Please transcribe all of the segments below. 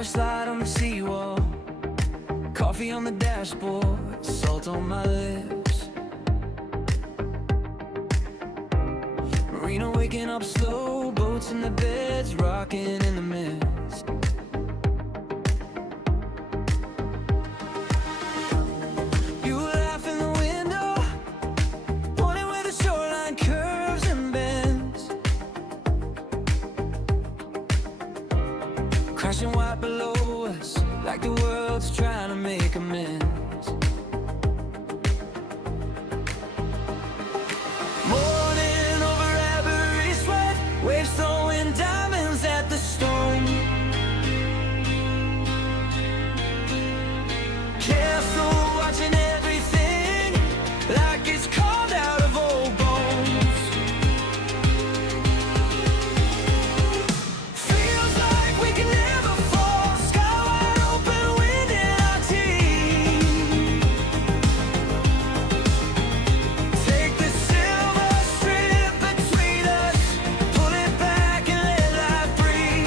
First light on the seawall, coffee on the dashboard, salt on my lips. Marina waking up slow, boats in the beds, rocking in the mist. You laugh in the window, pointing where the shoreline curves and bends. Crashing white below us, like the world's trying to make amends. Morning over Aberystwyth, waves throwing diamonds at the storm. Castle watching everything like it's carved out of old bones. Feels like we can never fall, sky wide open, wind in our teeth. Take the silver strip between us, pull it back and let life breathe.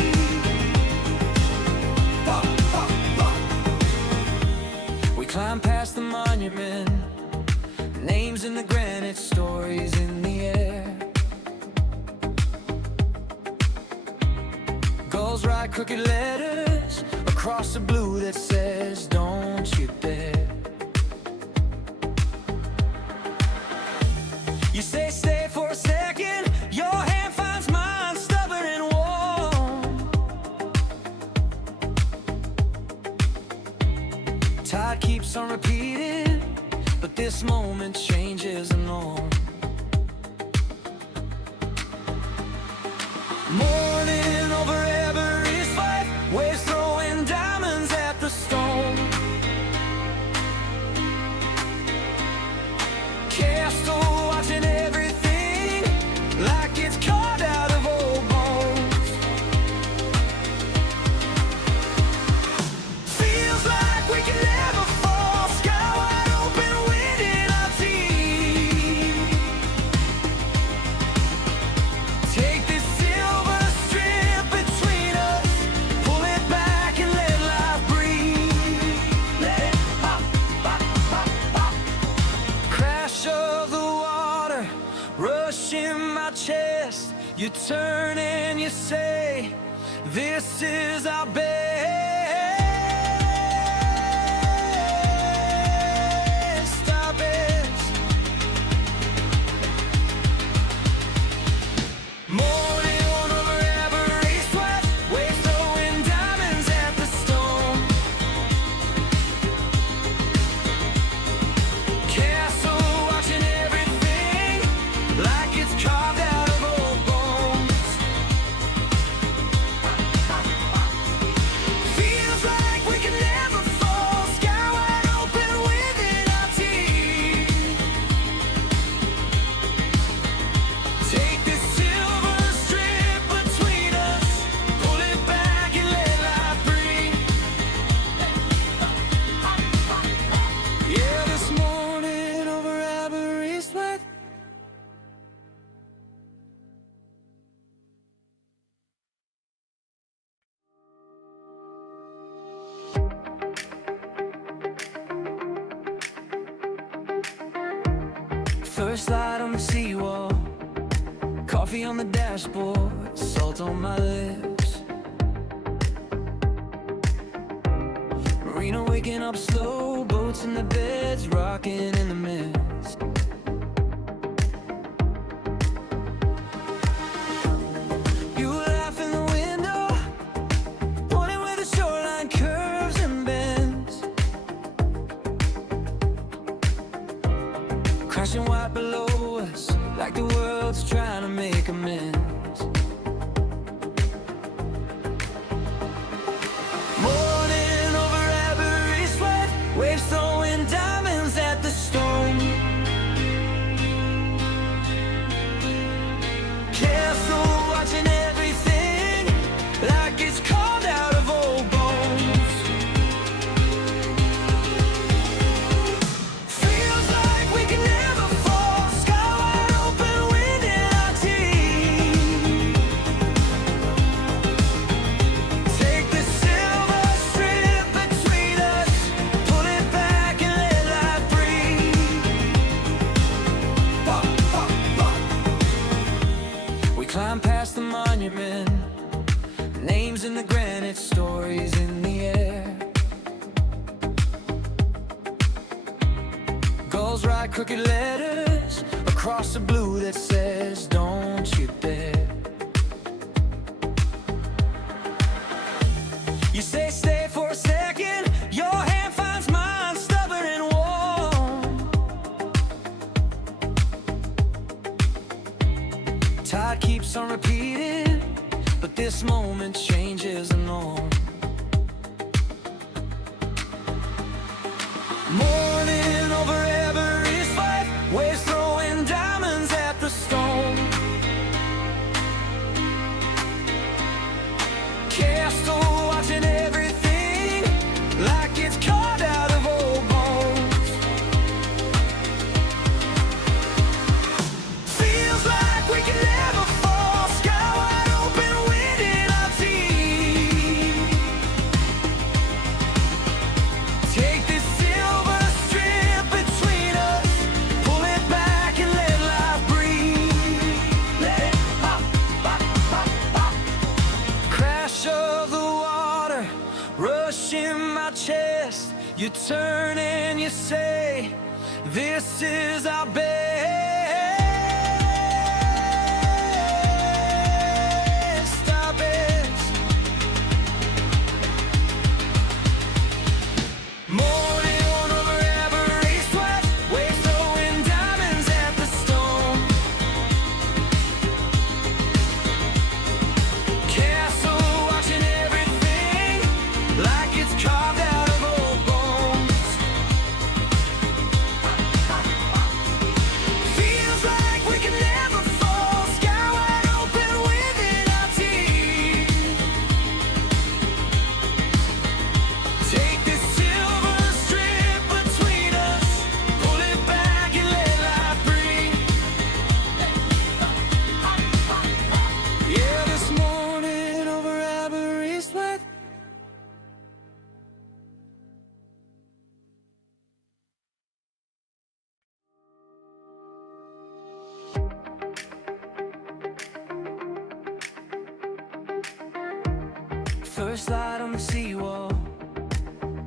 We climb past the monument, names in the granite, stories in the air. Gulls write crooked letters across the blue that says, don't you dare. You say stay for a second, your hand finds mine, stubborn and warm. Tide keeps on repeating, but this moment changes the norm. Morning over Aberystwyth, waves throwing diamonds at the storm. Castle watching everything like it's carved out of old bones. Feels like we can never fall, sky wide open, wind in our teeth. Take this silver strip between us, pull it back and let life breathe. Let it pop, pop, pop, pop. Crash of the water, rush in my chest. You turn and you say, this is our best, our best. Morning over Aberystwyth, waves throwing diamonds at the storm. Castle watching everything like it's carved out of old bones. Feels like we can never fall, sky wide open, wind in our teeth. Take this silver strip between us, pull it back and let life breathe. Yeah, this morning over Aberystwyth. First light on the seawall, coffee on the dashboard, salt on my lips. Marina waking up slow, boats in the beds, rocking in the mist. You laugh in the window, pointing where the shoreline curves and bends. Crashing white below us, like the world's trying to make amends. Morning over Aberystwyth, waves throwing diamonds at the storm. Castle watching everything like it's carved out of old bones. Feels like we can never fall, sky wide open, wind in our teeth. monument. Names in the granite, stories in the air. Gulls write crooked letters across the blue that says, don't you dare. You say stay for a second, your hand finds mine, stubborn and warm. Tide keeps on repeating, but this moment changes the norm. Morning over Aberystwyth, waves throwing diamonds at the stone. Castle watching everything like it's carved out of old bones. Feels like we can never fall, sky wide open, wind in our teeth. Take this silver strip between us, pull it back and let life breathe. Let it pop, pop, pop, pop. Crash of the water, rush in my chest. You turn and you say, this is our best, our best. Morning over Aberystwyth, waves throwing diamonds at the stone. Castle watching everything like it's carved out of old bones. Feels like we can never fall, sky wide open, wind in our teeth. Take this silver strip between us, pull it back and let life breathe. Yeah, this morning over Aberystwyth. First light on the seawall,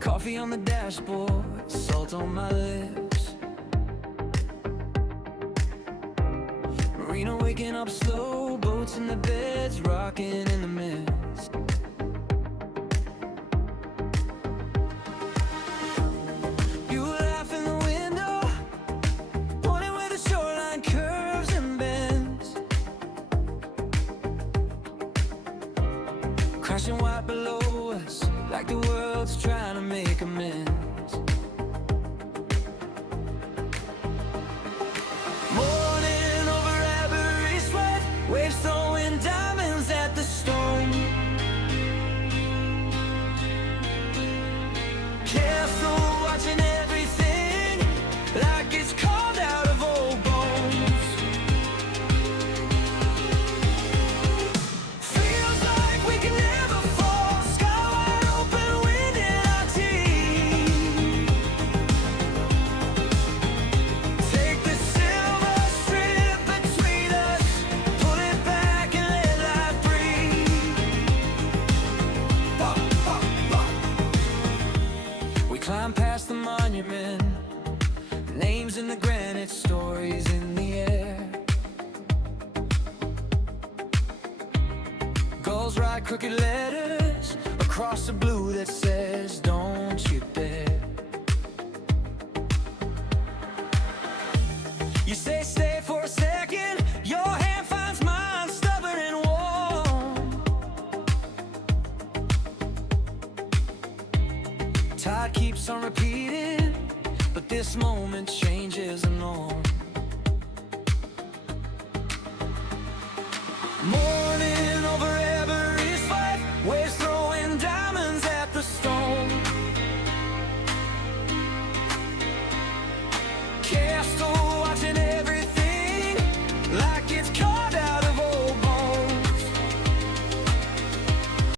coffee on the dashboard, salt on my lips. Marina waking up slow, boats in the beds, rocking in the mist. You laugh in the window, pointing where the shoreline curves and bends. Crashing white below us, like the world's trying to make amends. Morning over Aberystwyth, waves throwing diamonds at the stone. Castle watching everything like it's carved out of old bones. Feels like we can never fall, sky wide open, wind in our teeth. Take the silver strip between us, pull it back and let life breathe. Pop, pop, pop. We climb past the monument, names in the granite, stories in the air. Gulls write crooked letters across the blue that says, don't you dare. You say stay for a second, your hand finds mine, stubborn and warm. Tide keeps on repeating, but this moment changes the norm.